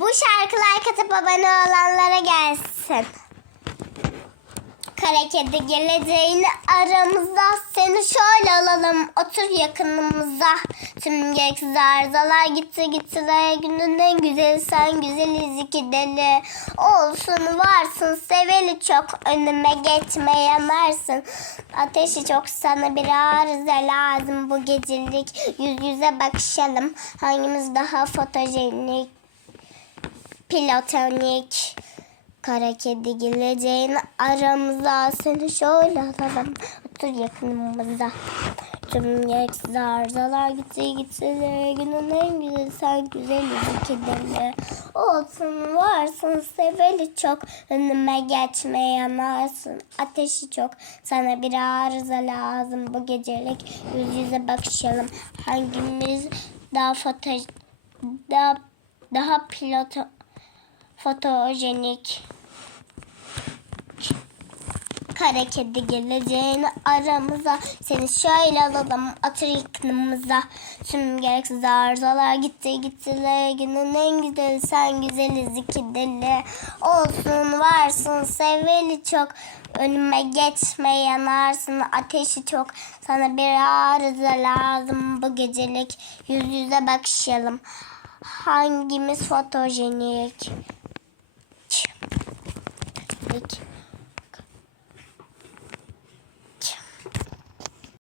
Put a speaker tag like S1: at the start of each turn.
S1: Bu şarkılar katıp abone olanlara gelsin. Kara kedi geleceğini aramızda. Seni şöyle alalım. Otur yakınımıza. Tüm gereksiz arızalar gitti gittiler günün en güzeli sen güzeliz iki deli. Olsun varsın seveli çok önüme geçmeyemezsin ateşi çok sana bir arıza lazım. Bu gecelik yüz yüze bakışalım. Hangimiz daha fotojenik platonik Kara kedi geleceğini aramıza seni şöyle alalım. Otur yakınımıza. Tüm gereksiz arızalar gitti gitti. Günün en güzeli sen güzeliz iki deli. Olsun varsın seveli çok. Önüme geçme yanarsın. Ateşi çok. Sana bir arıza lazım bu gecelik. Yüz yüze bakışalım. Hangimiz daha foto daha daha piloto fotojenik. Kara kedi geleceğini aramıza. Seni şöyle alalım atır yakınımıza. Tüm gereksiz arızalar gitti gittiler günün en güzeli sen güzeliz iki deli. Olsun varsın seveli çok. Önüme geçme yanarsın ateşi çok. Sana bir arıza lazım bu gecelik. Yüz yüze bakışalım. Hangimiz fotojenik it.